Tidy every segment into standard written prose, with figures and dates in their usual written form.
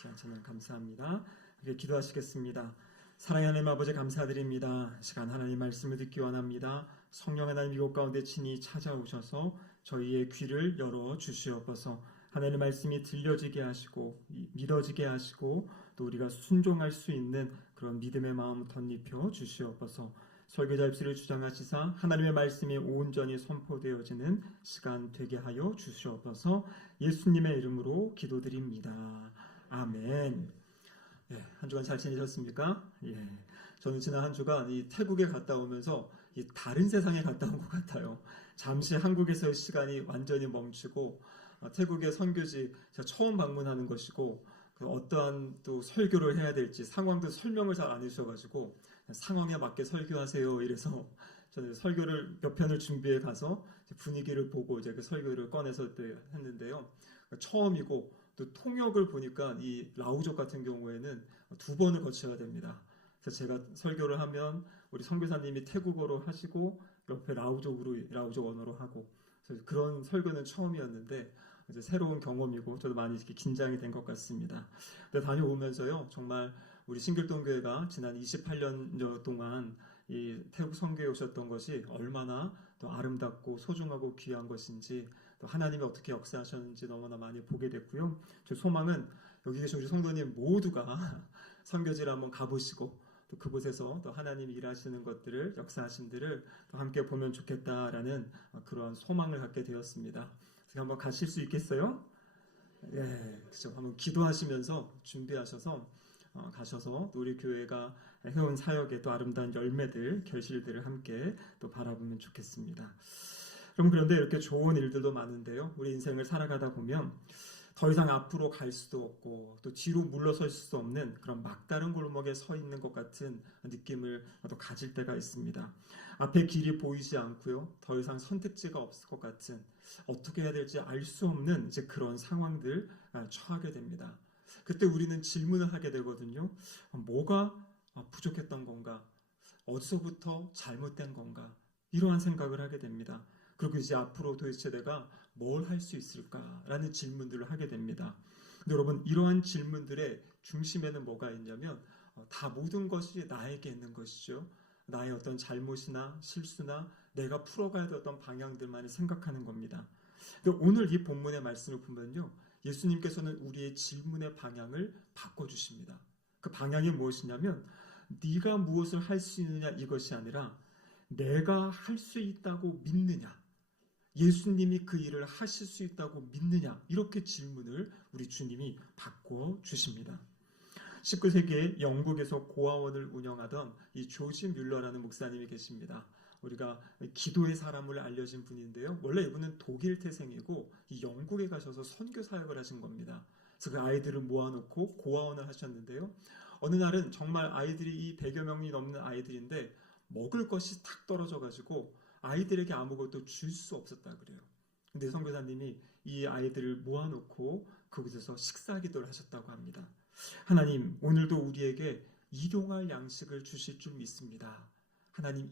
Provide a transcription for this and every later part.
귀한 찬양 감사합니다. 이렇게 기도하시겠습니다. 사랑하는 하나님 아버지 감사드립니다. 시간 하나님 말씀을 듣기 원합니다. 성령 하나님 이곳 가운데 친히 찾아오셔서 저희의 귀를 열어 주시옵소서. 하나님의 말씀이 들려지게 하시고 믿어지게 하시고 또 우리가 순종할 수 있는 그런 믿음의 마음 덧입혀 주시옵소서. 설교자 입술을 주장하시사 하나님의 말씀이 온전히 선포되어지는 시간 되게 하여 주시옵소서. 예수님의 이름으로 기도드립니다. 아멘. 예, 한 주간 잘 지내셨습니까? 예, 저는 지난 한 주간 이 태국에 갔다 오면서 이 다른 세상에 갔다 온 것 같아요. 잠시 한국에서의 시간이 완전히 멈추고 태국의 선교지 제가 처음 방문하는 것이고 어떠한 또 설교를 해야 될지 상황도 설명을 잘 안 해주셔가지고 상황에 맞게 설교하세요 이래서 저는 설교를 몇 편을 준비해 가서 분위기를 보고 이제 그 설교를 꺼내서 했는데요. 처음이고 또 통역을 보니까 이 라오족 같은 경우에는 2번을 거쳐야 됩니다. 그래서 제가 설교를 하면 우리 선교사님이 태국어로 하시고 옆에 라오족 언어로 하고 그래서 그런 설교는 처음이었는데 이제 새로운 경험이고 저도 많이 이렇게 긴장이 된 것 같습니다. 근데 다녀오면서요 정말 우리 신길동교회가 지난 28년 동안 이 태국 선교에 오셨던 것이 얼마나 또 아름답고 소중하고 귀한 것인지 또 하나님이 어떻게 역사하셨는지 너무나 많이 보게 됐고요. 저 소망은 여기 계신 우리 성도님 모두가 선교지를 한번 가보시고 또 그곳에서 또 하나님이 일하시는 것들을 역사하신 들을 또 함께 보면 좋겠다라는 그런 소망을 갖게 되었습니다. 그래서 한번 가실 수 있겠어요? 예, 그렇죠. 한번 기도하시면서 준비하셔서 가셔서 또 우리 교회가 해온 사역의 또 아름다운 열매들, 결실들을 함께 또 바라보면 좋겠습니다. 그런데 이렇게 좋은 일들도 많은데요. 우리 인생을 살아가다 보면 더 이상 앞으로 갈 수도 없고 또 뒤로 물러설 수도 없는 그런 막다른 골목에 서 있는 것 같은 느낌을 또 가질 때가 있습니다. 앞에 길이 보이지 않고요. 더 이상 선택지가 없을 것 같은 어떻게 해야 될지 알 수 없는 이제 그런 상황들 처하게 됩니다. 그때 우리는 질문을 하게 되거든요. 뭐가 부족했던 건가? 어디서부터 잘못된 건가? 이러한 생각을 하게 됩니다. 그리고 이제 앞으로 도대체 내가 뭘 할 수 있을까라는 질문들을 하게 됩니다. 근데 여러분 이러한 질문들의 중심에는 뭐가 있냐면 다 모든 것이 나에게 있는 것이죠. 나의 어떤 잘못이나 실수나 내가 풀어가야 될 어떤 방향들만을 생각하는 겁니다. 근데 오늘 이 본문의 말씀을 보면요. 예수님께서는 우리의 질문의 방향을 바꿔주십니다. 그 방향이 무엇이냐면 네가 무엇을 할 수 있느냐 이것이 아니라 내가 할 수 있다고 믿느냐 예수님이 그 일을 하실 수 있다고 믿느냐 이렇게 질문을 우리 주님이 바꿔주십니다. 19세기에 영국에서 고아원을 운영하던 이 조지 뮬러라는 목사님이 계십니다. 우리가 기도의 사람으로 알려진 분인데요. 원래 이분은 독일 태생이고 이 영국에 가셔서 선교 사역을 하신 겁니다. 그래서 그 아이들을 모아놓고 고아원을 하셨는데요. 어느 날은 정말 아이들이 이 100여 명이 넘는 아이들인데 먹을 것이 탁 떨어져가지고 아이들에게 아무것도 줄 수 없었다 그래요. 근데 선교사님이 이 아이들을 모아놓고 그곳에서 식사 기도를 하셨다고 합니다. 하나님 오늘도 우리에게 일용할 양식을 주실 줄 믿습니다. 하나님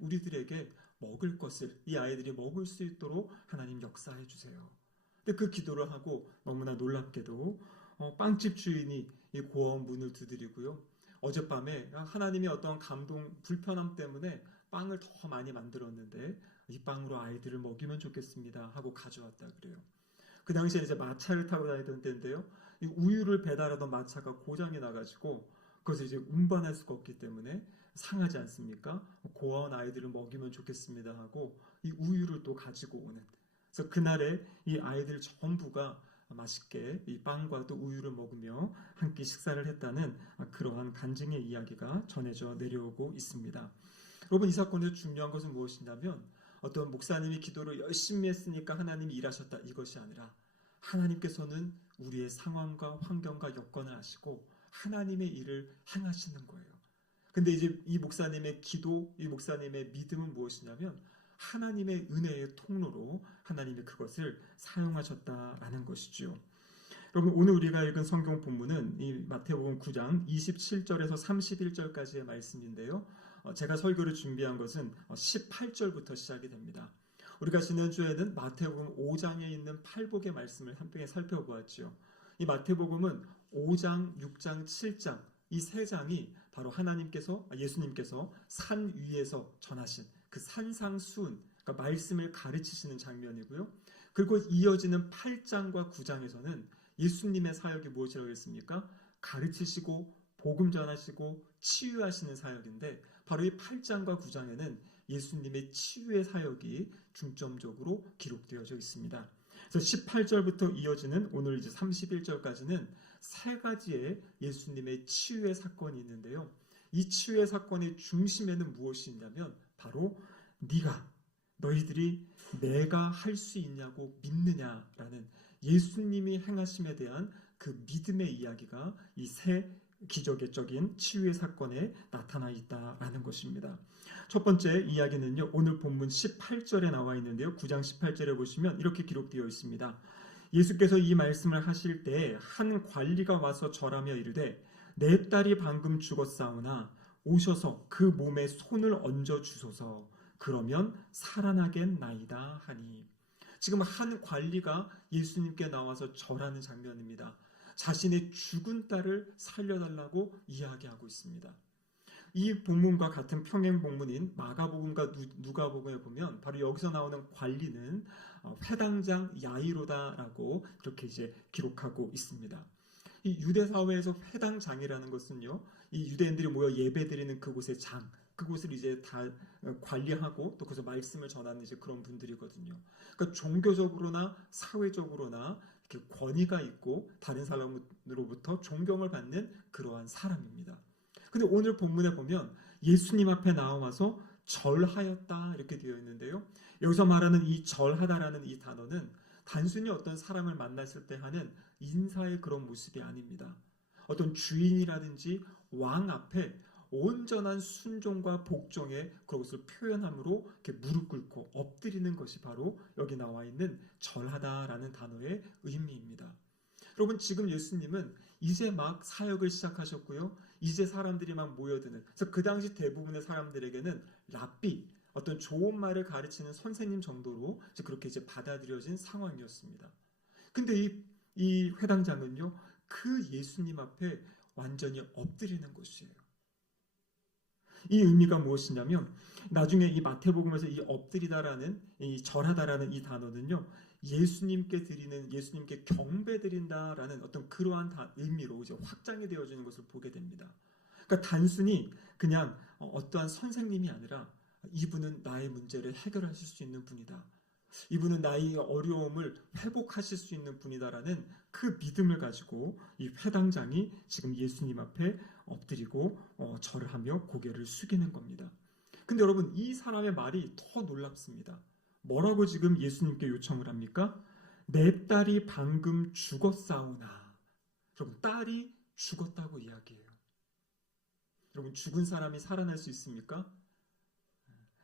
우리들에게 먹을 것을 이 아이들이 먹을 수 있도록 하나님 역사해 주세요. 근데 그 기도를 하고 너무나 놀랍게도 빵집 주인이 이 고아원 문을 두드리고요. 어젯밤에 하나님의 어떤 감동 불편함 때문에 빵을 더 많이 만들었는데 이 빵으로 아이들을 먹이면 좋겠습니다 하고 가져왔다 그래요. 그 당시에 이제 마차를 타고 다니던 때인데요. 이 우유를 배달하던 마차가 고장이 나가지고 그것을 이제 운반할 수가 없기 때문에 상하지 않습니까? 고아원 아이들을 먹이면 좋겠습니다 하고 이 우유를 또 가지고 오는. 그래서 그날에 이 아이들 전부가 맛있게 이 빵과 또 우유를 먹으며 한 끼 식사를 했다는 그러한 간증의 이야기가 전해져 내려오고 있습니다. 여러분 이 사건에서 중요한 것은 무엇이냐면 어떤 목사님이 기도를 열심히 했으니까 하나님이 일하셨다 이것이 아니라 하나님께서는 우리의 상황과 환경과 여건을 아시고 하나님의 일을 행하시는 거예요. 근데 이제 이 목사님의 기도, 이 목사님의 믿음은 무엇이냐면 하나님의 은혜의 통로로 하나님이 그것을 사용하셨다라는 것이죠. 여러분 오늘 우리가 읽은 성경 본문은 이 마태복음 9장 27절에서 31절까지의 말씀인데요. 제가 설교를 준비한 것은 18절부터 시작이 됩니다. 우리가 지난주에는 마태복음 5장에 있는 팔복의 말씀을 함께 살펴보았죠. 이 마태복음은 5장, 6장, 7장 이 세 장이 바로 예수님께서 산 위에서 전하신 그 산상수훈, 그러니까 말씀을 가르치시는 장면이고요. 그리고 이어지는 8장과 9장에서는 예수님의 사역이 무엇이라고 했습니까? 가르치시고 복음 전하시고 치유하시는 사역인데, 바로 이 8장과 9장에는 예수님의 치유의 사역이 중점적으로 기록되어져 있습니다. 그래서 18절부터 이어지는 오늘 이제 31절까지는 세 가지의 예수님의 치유의 사건이 있는데요. 이 치유의 사건의 중심에는 무엇이 있냐면 바로 너희들이 내가 할 수 있냐고 믿느냐라는 예수님이 행하심에 대한 그 믿음의 이야기가 이 세 기적적인 치유의 사건에 나타나 있다라는 것입니다. 첫 번째 이야기는요, 오늘 본문 18절에 나와 있는데요. 9장 18절에 보시면 이렇게 기록되어 있습니다. 예수께서 이 말씀을 하실 때 한 관리가 와서 절하며 이르되 내 딸이 방금 죽었사오나 오셔서 그 몸에 손을 얹어 주소서. 그러면 살아나겠나이다 하니. 지금 한 관리가 예수님께 나와서 절하는 장면입니다. 자신의 죽은 딸을 살려달라고 이야기하고 있습니다. 이 본문과 같은 평행 본문인 마가복음과 누가복음에 보면 바로 여기서 나오는 관리는 회당장 야이로다라고 그렇게 이제 기록하고 있습니다. 이 유대 사회에서 회당장이라는 것은요, 이 유대인들이 모여 예배드리는 그곳의 그곳을 이제 다 관리하고 또 거기서 말씀을 전하는 이제 그런 분들이거든요. 그러니까 종교적으로나 사회적으로나 이렇게 권위가 있고 다른 사람으로부터 존경을 받는 그러한 사람입니다. 근데 오늘 본문에 보면 예수님 앞에 나와서 절하였다 이렇게 되어 있는데요. 여기서 말하는 이 절하다라는 이 단어는 단순히 어떤 사람을 만났을 때 하는 인사의 그런 모습이 아닙니다. 어떤 주인이라든지 왕 앞에 온전한 순종과 복종의 그것을 표현함으로 이렇게 무릎 꿇고 엎드리는 것이 바로 여기 나와 있는 절하다라는 단어의 의미입니다. 여러분, 지금 예수님은 이제 막 사역을 시작하셨고요. 이제 사람들이 막 모여드는, 그래서 그 당시 대부분의 사람들에게는 랍비, 어떤 좋은 말을 가르치는 선생님 정도로 그렇게 이제 받아들여진 상황이었습니다. 근데 이 회당장은요, 그 예수님 앞에 완전히 엎드리는 것이에요. 이 의미가 무엇이냐면, 나중에 이 마태복음에서 이 엎드리다라는, 이 절하다라는 이 단어는요, 예수님께 경배드린다라는 어떤 그러한 의미로 이제 확장이 되어지는 것을 보게 됩니다. 그러니까 단순히 그냥 어떠한 선생님이 아니라 이분은 나의 문제를 해결하실 수 있는 분이다. 이분은 나의 어려움을 회복하실 수 있는 분이다라는 그 믿음을 가지고 이 회당장이 지금 예수님 앞에 엎드리고 절을 하며 고개를 숙이는 겁니다. 근데 여러분, 이 사람의 말이 더 놀랍습니다. 뭐라고 지금 예수님께 요청을 합니까? 내 딸이 방금 죽었사오나. 여러분, 딸이 죽었다고 이야기해요. 여러분, 죽은 사람이 살아날 수 있습니까?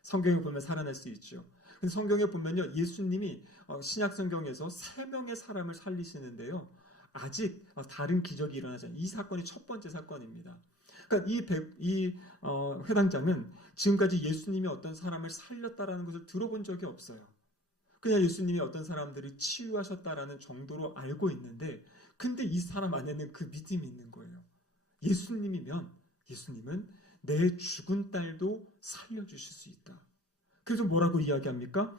성경에 보면 살아날 수 있죠. 근데 성경에 보면요, 예수님이 신약 성경에서 3명의 사람을 살리시는데요, 아직 다른 기적이 일어나지 않아요. 이 사건이 첫 번째 사건입니다. 그러니까 이 회당장은 지금까지 예수님이 어떤 사람을 살렸다라는 것을 들어본 적이 없어요. 그냥 예수님이 어떤 사람들을 치유하셨다라는 정도로 알고 있는데, 근데 이 사람 안에는 그 믿음이 있는 거예요. 예수님은 내 죽은 딸도 살려주실 수 있다. 그래서 뭐라고 이야기합니까?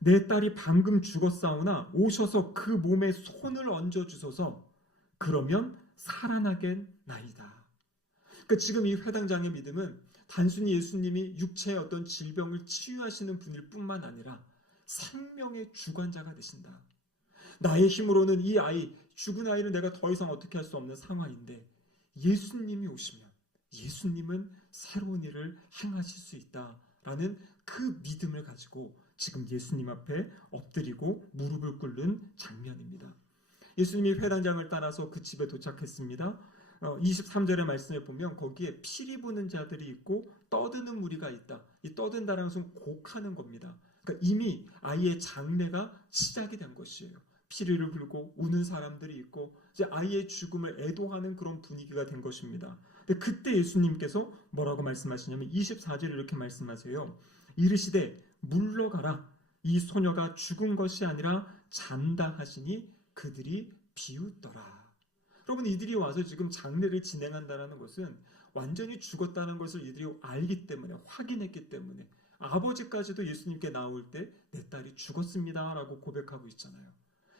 내 딸이 방금 죽었사오나 오셔서 그 몸에 손을 얹어주소서. 그러면 살아나겠나이다. 그러니까 지금 이 회당장의 믿음은 단순히 예수님이 육체의 어떤 질병을 치유하시는 분일 뿐만 아니라 생명의 주관자가 되신다. 나의 힘으로는 죽은 아이를 내가 더 이상 어떻게 할 수 없는 상황인데, 예수님이 오시면 예수님은 새로운 일을 행하실 수 있다라는 그 믿음을 가지고 지금 예수님 앞에 엎드리고 무릎을 꿇는 장면입니다. 예수님이 회당장을 따라서 그 집에 도착했습니다. 23절의 말씀에 보면 거기에 피리 부는 자들이 있고 떠드는 무리가 있다. 이 떠든다라는 것은 곡하는 겁니다. 그러니까 이미 아이의 장례가 시작이 된 것이에요. 피리를 불고 우는 사람들이 있고 이제 아이의 죽음을 애도하는 그런 분위기가 된 것입니다. 근데 그때 예수님께서 뭐라고 말씀하시냐면 24절에 이렇게 말씀하세요. 이르시되 물러가라. 이 소녀가 죽은 것이 아니라 잔다 하시니 그들이 비웃더라. 여러분, 이들이 와서 지금 장례를 진행한다는 것은 완전히 죽었다는 것을 이들이 알기 때문에, 확인했기 때문에 아버지까지도 예수님께 나올 때 내 딸이 죽었습니다 라고 고백하고 있잖아요.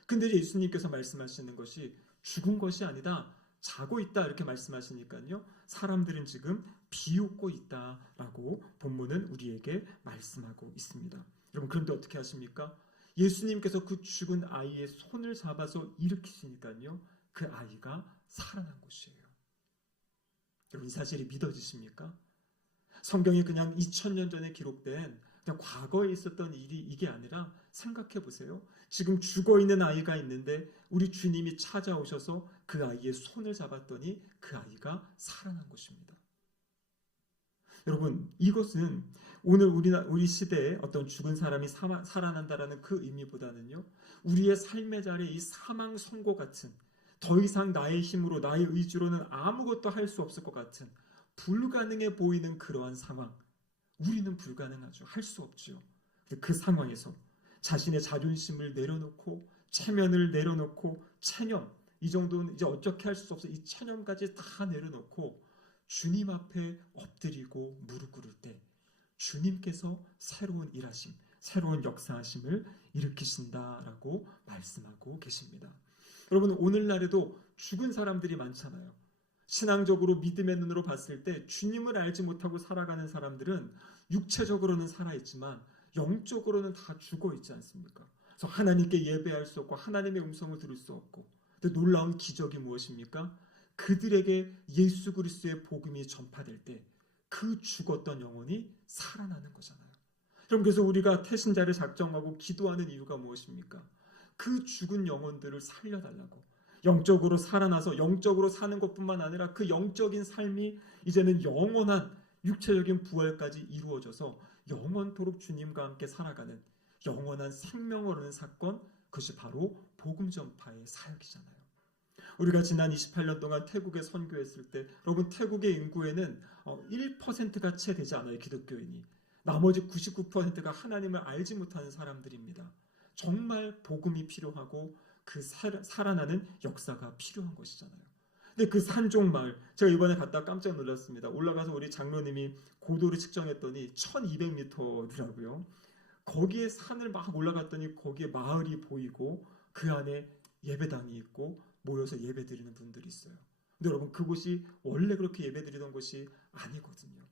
근데 예수님께서 말씀하시는 것이 죽은 것이 아니다, 자고 있다 이렇게 말씀하시니까요, 사람들은 지금 비웃고 있다라고 본문은 우리에게 말씀하고 있습니다. 여러분, 그런데 어떻게 하십니까? 예수님께서 그 죽은 아이의 손을 잡아서 일으키시니까요, 그 아이가 살아난 것이에요. 여러분, 이 사실이 믿어지십니까? 성경이 그냥 2000년 전에 기록된 그냥 과거에 있었던 일이 이게 아니라, 생각해 보세요. 지금 죽어있는 아이가 있는데 우리 주님이 찾아오셔서 그 아이의 손을 잡았더니 그 아이가 살아난 것입니다. 여러분, 이것은 오늘 우리 시대에 어떤 죽은 사람이 살아난다라는 그 의미보다는요, 우리의 삶의 자리에 이 사망 선고 같은, 더 이상 나의 힘으로 나의 의지로는 아무것도 할 수 없을 것 같은 불가능해 보이는 그러한 상황, 우리는 불가능하죠. 할 수 없죠. 그 상황에서 자신의 자존심을 내려놓고, 체면을 내려놓고, 체념, 이 정도는 이제 어떻게 할 수 없어, 이 체념까지 다 내려놓고 주님 앞에 엎드리고 무릎 꿇을 때 주님께서 새로운 일하심, 새로운 역사하심을 일으키신다라고 말씀하고 계십니다. 여러분, 오늘날에도 죽은 사람들이 많잖아요. 신앙적으로 믿음의 눈으로 봤을 때 주님을 알지 못하고 살아가는 사람들은 육체적으로는 살아있지만 영적으로는 다 죽어 있지 않습니까? 그래서 하나님께 예배할 수 없고 하나님의 음성을 들을 수 없고, 근데 놀라운 기적이 무엇입니까? 그들에게 예수 그리스도의 복음이 전파될 때 그 죽었던 영혼이 살아나는 거잖아요. 그럼 그래서 우리가 태신자를 작정하고 기도하는 이유가 무엇입니까? 그 죽은 영혼들을 살려달라고, 영적으로 살아나서 영적으로 사는 것뿐만 아니라 그 영적인 삶이 이제는 영원한 육체적인 부활까지 이루어져서 영원토록 주님과 함께 살아가는 영원한 생명을 얻는 사건, 그것이 바로 복음 전파의 사역이잖아요. 우리가 지난 28년 동안 태국에 선교했을 때, 여러분, 태국의 인구에는 1%가 채 되지 않아요, 기독교인이. 나머지 99%가 하나님을 알지 못하는 사람들입니다. 정말 복음이 필요하고 그 살아나는 역사가 필요한 것이잖아요. 근데 그 산종마을, 제가 이번에 갔다 깜짝 놀랐습니다. 올라가서 우리 장로님이 고도를 측정했더니 1200m더라고요. 거기에 산을 막 올라갔더니 거기에 마을이 보이고 그 안에 예배당이 있고 모여서 예배드리는 분들이 있어요. 근데 여러분, 그곳이 원래 그렇게 예배드리던 곳이 아니거든요.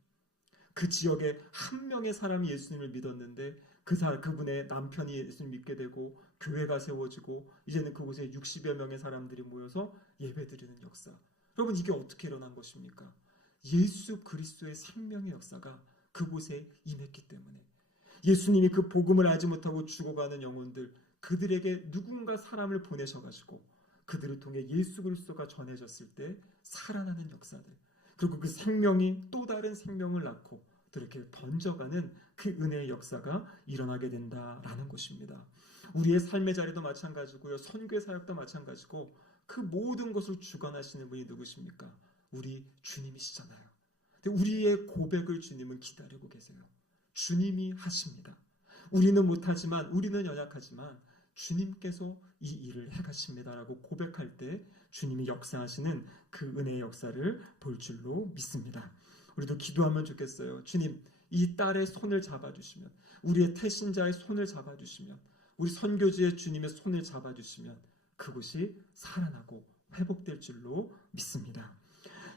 그 지역에 한 명의 사람이 예수님을 믿었는데 그분의 남편이 예수님 믿게 되고 교회가 세워지고 이제는 그곳에 60여 명의 사람들이 모여서 예배드리는 역사. 여러분, 이게 어떻게 일어난 것입니까? 예수 그리스도의 생명의 역사가 그곳에 임했기 때문에, 예수님이 그 복음을 알지 못하고 죽어가는 영혼들, 그들에게 누군가 사람을 보내셔가지고 그들을 통해 예수 그리스도가 전해졌을 때 살아나는 역사들, 그리고 그 생명이 또 다른 생명을 낳고 이렇게 번져가는 그 은혜의 역사가 일어나게 된다라는 것입니다. 우리의 삶의 자리도 마찬가지고요, 선교의 사역도 마찬가지고, 그 모든 것을 주관하시는 분이 누구십니까? 우리 주님이시잖아요. 근데 우리의 고백을 주님은 기다리고 계세요. 주님이 하십니다. 우리는 못하지만, 우리는 연약하지만 주님께서 이 일을 해가십니다라고 고백할 때 주님이 역사하시는 그 은혜의 역사를 볼 줄로 믿습니다. 우리도 기도하면 좋겠어요. 주님, 이 딸의 손을 잡아주시면, 우리의 태신자의 손을 잡아주시면, 우리 선교지의 주님의 손을 잡아주시면 그곳이 살아나고 회복될 줄로 믿습니다.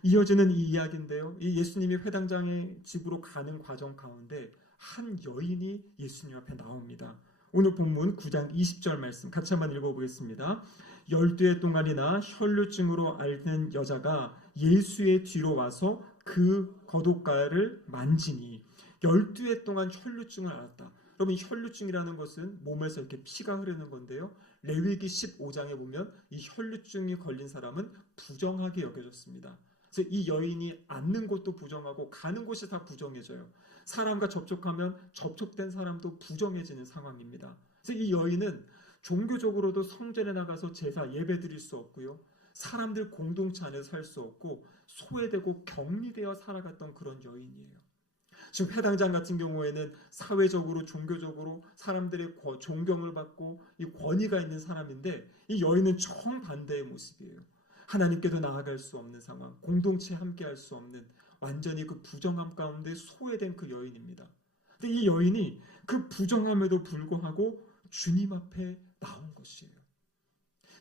이어지는 이 이야기인데요, 이 예수님이 회당장의 집으로 가는 과정 가운데 한 여인이 예수님 앞에 나옵니다. 오늘 본문 9장 20절 말씀 같이 한번 읽어보겠습니다. 12해 동안이나 혈루증으로 앓는 여자가 예수의 뒤로 와서 그 겉옷가를 만지니, 12해 동안 혈루증을 앓았다. 여러분, 혈루증이라는 것은 몸에서 이렇게 피가 흐르는 건데요, 레위기 15장에 보면 이 혈루증이 걸린 사람은 부정하게 여겨졌습니다. 그래서 이 여인이 앉는 곳도 부정하고 가는 곳이 다 부정해져요. 사람과 접촉하면 접촉된 사람도 부정해지는 상황입니다. 그래서 이 여인은 종교적으로도 성전에 나가서 제사 예배 드릴 수 없고요, 사람들 공동체 안에서 살 수 없고 소외되고 격리되어 살아갔던 그런 여인이에요. 지금 회당장 같은 경우에는 사회적으로 종교적으로 사람들의 존경을 받고 이 권위가 있는 사람인데, 이 여인은 정반대의 모습이에요. 하나님께도 나아갈 수 없는 상황, 공동체에 함께할 수 없는 완전히 그 부정함 가운데 소외된 그 여인입니다. 근데 이 여인이 그 부정함에도 불구하고 주님 앞에 나온 것이에요.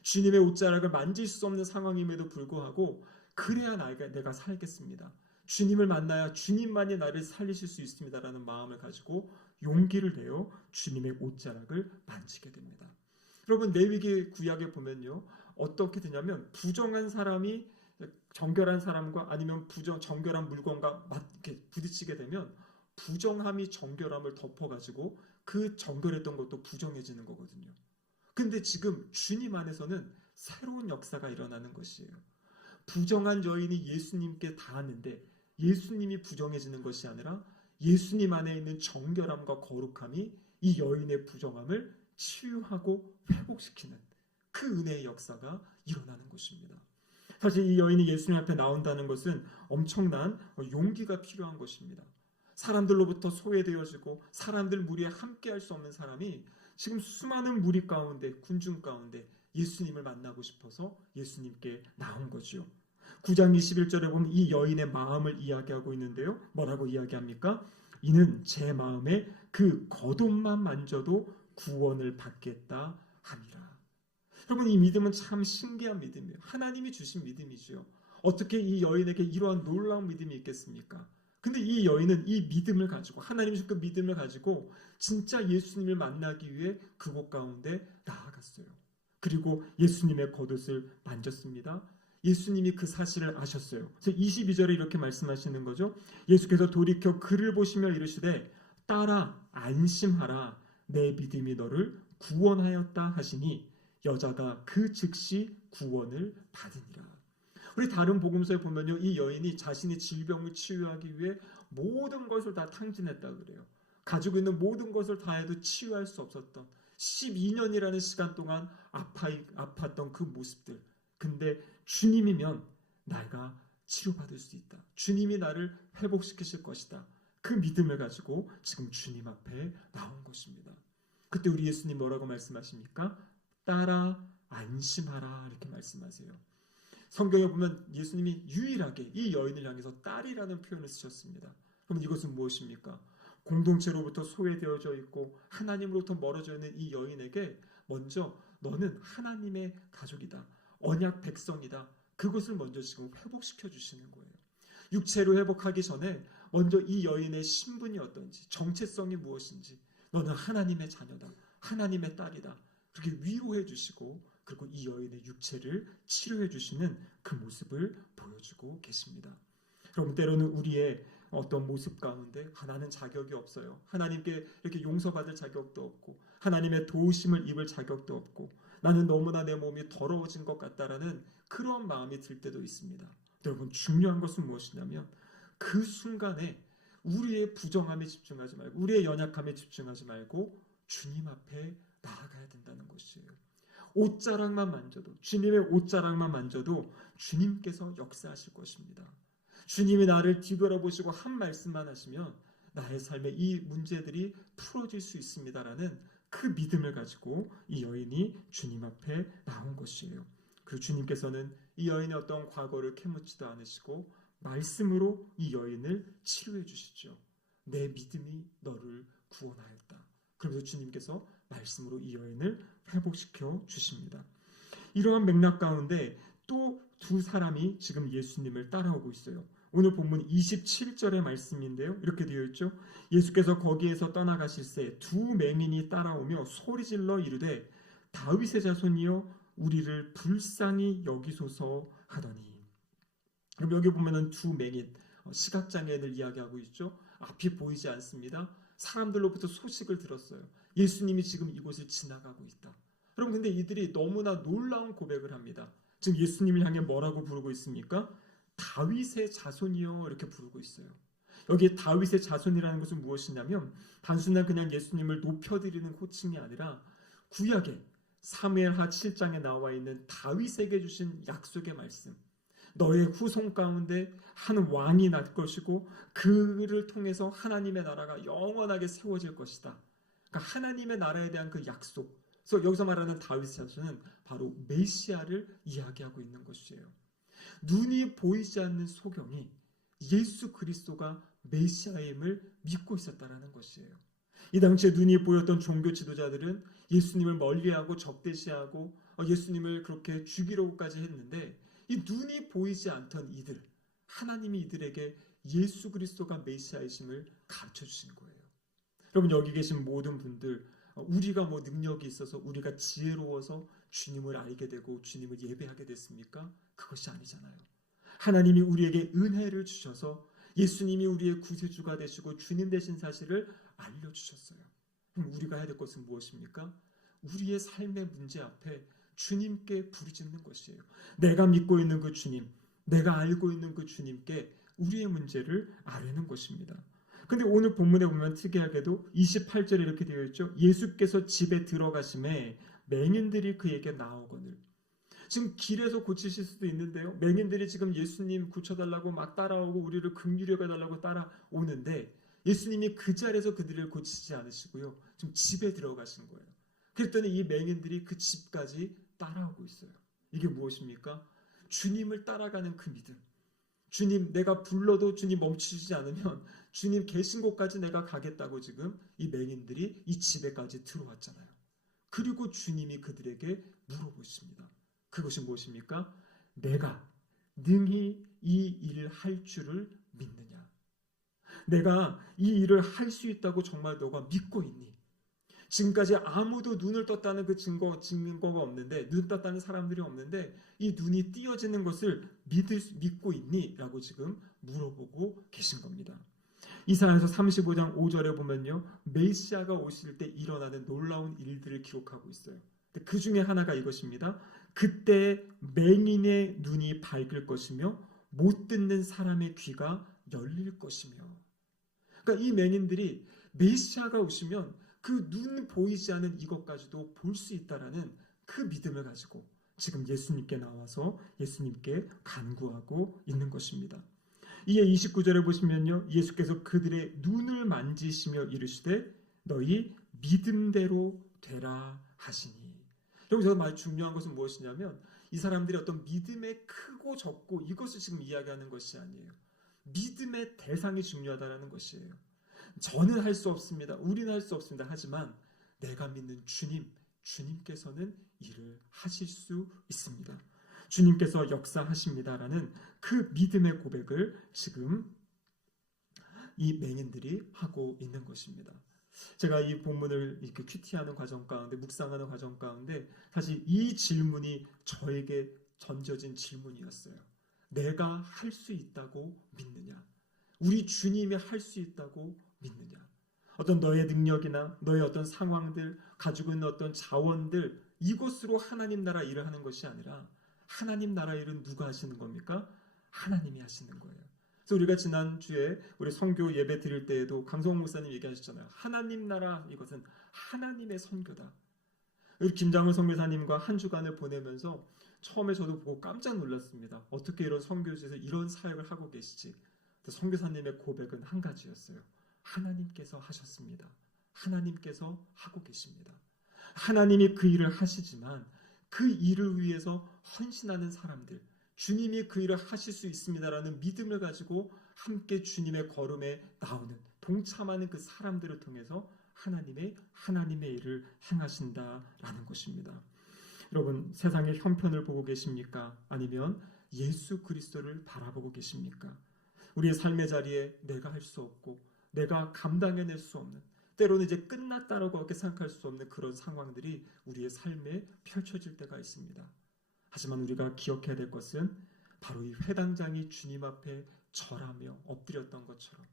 주님의 옷자락을 만질 수 없는 상황임에도 불구하고 그래야 내가 살겠습니다. 주님을 만나야 주님만이 나를 살리실 수 있습니다라는 마음을 가지고 용기를 내어 주님의 옷자락을 만지게 됩니다. 여러분 레위기 구약에 보면요. 어떻게 되냐면 부정한 사람이 정결한 사람과 아니면 정결한 물건과 이렇게 부딪히게 되면 부정함이 정결함을 덮어가지고 그 정결했던 것도 부정해지는 거거든요. 근데 지금 주님 안에서는 새로운 역사가 일어나는 것이에요. 부정한 여인이 예수님께 닿았는데 예수님이 부정해지는 것이 아니라 예수님 안에 있는 정결함과 거룩함이 이 여인의 부정함을 치유하고 회복시키는 그 은혜의 역사가 일어나는 것입니다. 사실 이 여인이 예수님 앞에 나온다는 것은 엄청난 용기가 필요한 것입니다. 사람들로부터 소외되어지고 사람들 무리에 함께할 수 없는 사람이 지금 수많은 무리 가운데 군중 가운데 예수님을 만나고 싶어서 예수님께 나온 거죠. 9장 21절에 보면 이 여인의 마음을 이야기하고 있는데요. 뭐라고 이야기합니까? 이는 제 마음에 그 겉옷만 만져도 구원을 받겠다 함이라. 여러분 이 믿음은 참 신기한 믿음이에요. 하나님이 주신 믿음이죠. 어떻게 이 여인에게 이러한 놀라운 믿음이 있겠습니까? 근데 이 여인은 이 믿음을 가지고 하나님이 준 그 믿음을 가지고 진짜 예수님을 만나기 위해 그곳 가운데 나아갔어요. 그리고 예수님의 겉옷을 만졌습니다. 예수님이 그 사실을 아셨어요. 그래서 22절에 이렇게 말씀하시는 거죠. 예수께서 돌이켜 그를 보시며 이르시되 딸아 안심하라 내 믿음이 너를 구원하였다 하시니 여자가 그 즉시 구원을 받으니라. 우리 다른 복음서에 보면요. 이 여인이 자신의 질병을 치유하기 위해 모든 것을 다 탕진했다 그래요. 가지고 있는 모든 것을 다 해도 치유할 수 없었던 12년이라는 시간 동안 아팠던 그 모습들. 근데 주님이면 내가 치료받을 수 있다. 주님이 나를 회복시키실 것이다. 그 믿음을 가지고 지금 주님 앞에 나온 것입니다. 그때 우리 예수님 뭐라고 말씀하십니까? 딸아 안심하라 이렇게 말씀하세요. 성경에 보면 예수님이 유일하게 이 여인을 향해서 딸이라는 표현을 쓰셨습니다. 그럼 이것은 무엇입니까? 공동체로부터 소외되어져 있고 하나님으로부터 멀어져 있는 이 여인에게 먼저 너는 하나님의 가족이다. 언약 백성이다. 그것을 먼저 지금 회복시켜 주시는 거예요. 육체로 회복하기 전에 먼저 이 여인의 신분이 어떤지 정체성이 무엇인지 너는 하나님의 자녀다. 하나님의 딸이다. 그렇게 위로해 주시고 그리고 이 여인의 육체를 치료해 주시는 그 모습을 보여주고 계십니다. 여러분 때로는 우리의 어떤 모습 가운데 나는 자격이 없어요. 하나님께 이렇게 용서받을 자격도 없고 하나님의 도우심을 입을 자격도 없고 나는 너무나 내 몸이 더러워진 것 같다라는 그런 마음이 들 때도 있습니다. 여러분 중요한 것은 무엇이냐면 그 순간에 우리의 부정함에 집중하지 말고 우리의 연약함에 집중하지 말고 주님 앞에 나아가야 된다는 것이에요. 옷자락만 만져도 주님의 옷자락만 만져도 주님께서 역사하실 것입니다. 주님이 나를 뒤돌아보시고 한 말씀만 하시면 나의 삶의 이 문제들이 풀어질 수 있습니다라는 그 믿음을 가지고 이 여인이 주님 앞에 나온 것이에요. 그리고 주님께서는 이 여인의 어떤 과거를 캐묻지도 않으시고 말씀으로 이 여인을 치료해 주시죠. 내 믿음이 너를 구원하였다. 그러면서 주님께서 말씀으로 이 여인을 회복시켜 주십니다. 이러한 맥락 가운데 또 두 사람이 지금 예수님을 따라오고 있어요. 오늘 본문 27절의 말씀인데요. 이렇게 되어 있죠. 예수께서 거기에서 떠나가실새 두 맹인이 따라오며 소리질러 이르되 다윗의 자손이여 우리를 불쌍히 여기소서 하더니. 그럼 여기 보면은 두 맹인 시각장애인을 이야기하고 있죠. 앞이 보이지 않습니다. 사람들로부터 소식을 들었어요. 예수님이 지금 이곳을 지나가고 있다. 여러분 근데 이들이 너무나 놀라운 고백을 합니다. 지금 예수님을 향해 뭐라고 부르고 있습니까? 다윗의 자손이요 이렇게 부르고 있어요. 여기 다윗의 자손이라는 것은 무엇이냐면 단순한 그냥 예수님을 높여드리는 호칭이 아니라 구약에 사무엘하 7장에 나와 있는 다윗에게 주신 약속의 말씀. 너의 후손 가운데 한 왕이 날 것이고 그를 통해서 하나님의 나라가 영원하게 세워질 것이다. 그러니까 하나님의 나라에 대한 그 약속. 그래서 여기서 말하는 다윗의 자손은 바로 메시아를 이야기하고 있는 것이에요. 눈이 보이지 않는 소경이 예수 그리스도가 메시아임을 믿고 있었다라는 것이에요. 이 당시에 눈이 보였던 종교 지도자들은 예수님을 멀리하고 적대시하고 예수님을 그렇게 죽이려고까지 했는데, 이 눈이 보이지 않던 이들, 하나님이 이들에게 예수 그리스도가 메시아이심을 가르쳐 주신 거예요. 여러분, 여기 계신 모든 분들, 우리가 뭐 능력이 있어서, 우리가 지혜로워서 주님을 알게 되고 주님을 예배하게 됐습니까? 그것이 아니잖아요. 하나님이 우리에게 은혜를 주셔서 예수님이 우리의 구세주가 되시고 주님 되신 사실을 알려주셨어요. 그럼 우리가 해야 될 것은 무엇입니까? 우리의 삶의 문제 앞에 주님께 부르짖는 것이에요. 내가 믿고 있는 그 주님, 내가 알고 있는 그 주님께 우리의 문제를 아뢰는 것입니다. 근데 오늘 본문에 보면 특이하게도 28절에 이렇게 되어 있죠. 예수께서 집에 들어가심에 맹인들이 그에게 나오거늘. 지금 길에서 고치실 수도 있는데요. 맹인들이 지금 예수님 고쳐달라고 막 따라오고 우리를 긍휼히 여겨달라고 따라오는데, 예수님이 그 자리에서 그들을 고치지 않으시고요. 지금 집에 들어가신 거예요. 그랬더니 이 맹인들이 그 집까지 따라오고 있어요. 이게 무엇입니까? 주님을 따라가는 그 믿음. 주님, 내가 불러도 주님 멈추지 않으면 주님 계신 곳까지 내가 가겠다고 지금 이 맹인들이 이 집에까지 들어왔잖아요. 그리고 주님이 그들에게 물어보십니다. 그것이 무엇입니까? 내가 능히 이 일을 할 줄을 믿느냐? 내가 이 일을 할 수 있다고 정말 너가 믿고 있니? 지금까지 아무도 눈을 떴다는 그 증거가 없는데, 눈 떴다는 사람들이 없는데 이 눈이 띄어지는 것을 믿고 있니? 라고 지금 물어보고 계신 겁니다. 이사야서 35장 5절에 보면요, 메시아가 오실 때 일어나는 놀라운 일들을 기록하고 있어요. 그 중에 하나가 이것입니다. 그때 맹인의 눈이 밝을 것이며 못 듣는 사람의 귀가 열릴 것이며. 그러니까 이 맹인들이 메시아가 오시면 그 눈 보이지 않은 이것까지도 볼 수 있다라는 그 믿음을 가지고 지금 예수님께 나와서 예수님께 간구하고 있는 것입니다. 이에 29절에 보시면요, 예수께서 그들의 눈을 만지시며 이르시되 너희 믿음대로 되라 하시니. 여기서 많이 중요한 것은 무엇이냐면, 이 사람들이 어떤 믿음의 크고 적고 이것을 지금 이야기하는 것이 아니에요. 믿음의 대상이 중요하다는 것이에요. 저는 할 수 없습니다. 우리는 할 수 없습니다. 하지만 내가 믿는 주님께서는 일을 하실 수 있습니다. 주님께서 역사하십니다라는 그 믿음의 고백을 지금 이 맹인들이 하고 있는 것입니다. 제가 이 본문을 이렇게 큐티하는 과정 가운데, 묵상하는 과정 가운데 사실 이 질문이 저에게 던져진 질문이었어요. 내가 할 수 있다고 믿느냐? 우리 주님이 할 수 있다고 믿느냐? 어떤 너의 능력이나 너의 어떤 상황들, 가지고 있는 어떤 자원들, 이것으로 하나님 나라 일을 하는 것이 아니라, 하나님 나라 일은 누가 하시는 겁니까? 하나님이 하시는 거예요. 그래서 우리가 지난주에 우리 선교 예배 드릴 때에도 강성호 목사님 얘기하셨잖아요. 하나님 나라, 이것은 하나님의 선교다. 우리 김장훈 선교사님과 한 주간을 보내면서 처음에 저도 보고 깜짝 놀랐습니다. 어떻게 이런 선교지에서 이런 사역을 하고 계시지? 선교사님의 고백은 한 가지였어요. 하나님께서 하셨습니다. 하나님께서 하고 계십니다. 하나님이 그 일을 하시지만 그 일을 위해서 헌신하는 사람들, 주님이 그 일을 하실 수 있습니다라는 믿음을 가지고 함께 주님의 걸음에 나오는, 동참하는 그 사람들을 통해서 하나님의 일을 행하신다라는 것입니다. 여러분, 세상의 형편을 보고 계십니까? 아니면 예수 그리스도를 바라보고 계십니까? 우리의 삶의 자리에 내가 할 수 없고 내가 감당해낼 수 없는, 때로는 이제 끝났다라고 그렇게 생각할 수 없는 그런 상황들이 우리의 삶에 펼쳐질 때가 있습니다. 하지만 우리가 기억해야 될 것은 바로 이 회당장이 주님 앞에 절하며 엎드렸던 것처럼,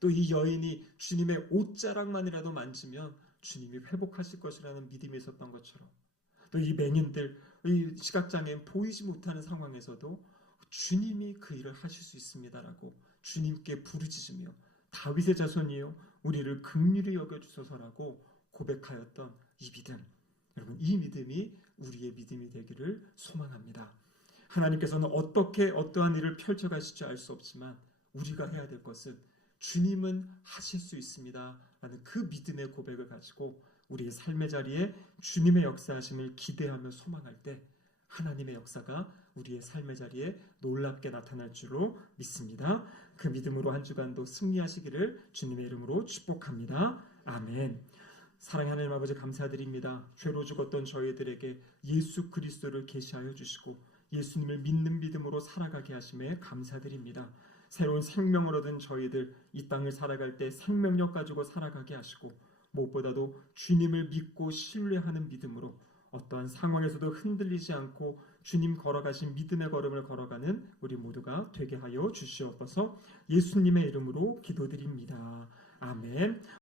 또 이 여인이 주님의 옷자락만이라도 만지면 주님이 회복하실 것이라는 믿음이 있었던 것처럼, 또 이 맹인들, 이 시각장애인 보이지 못하는 상황에서도 주님이 그 일을 하실 수 있습니다라고 주님께 부르짖으며 다윗의 자손이요 우리를 긍휼히 여겨주소서라고 고백하였던 이 믿음, 여러분, 이 믿음이 우리의 믿음이 되기를 소망합니다. 하나님께서는 어떻게 어떠한 일을 펼쳐가실지 알 수 없지만 우리가 해야 될 것은 주님은 하실 수 있습니다 라는 그 믿음의 고백을 가지고 우리의 삶의 자리에 주님의 역사하심을 기대하며 소망할 때 하나님의 역사가 우리의 삶의 자리에 놀랍게 나타날 줄로 믿습니다. 그 믿음으로 한 주간도 승리하시기를 주님의 이름으로 축복합니다. 아멘. 사랑하는 하나님 아버지 감사드립니다. 죄로 죽었던 저희들에게 예수 그리스도를 계시하여 주시고 예수님을 믿는 믿음으로 살아가게 하심에 감사드립니다. 새로운 생명을 얻은 저희들 이 땅을 살아갈 때 생명력 가지고 살아가게 하시고 무엇보다도 주님을 믿고 신뢰하는 믿음으로 어떠한 상황에서도 흔들리지 않고 주님 걸어가신 믿음의 걸음을 걸어가는 우리 모두가 되게 하여 주시옵소서. 예수님의 이름으로 기도드립니다. 아멘.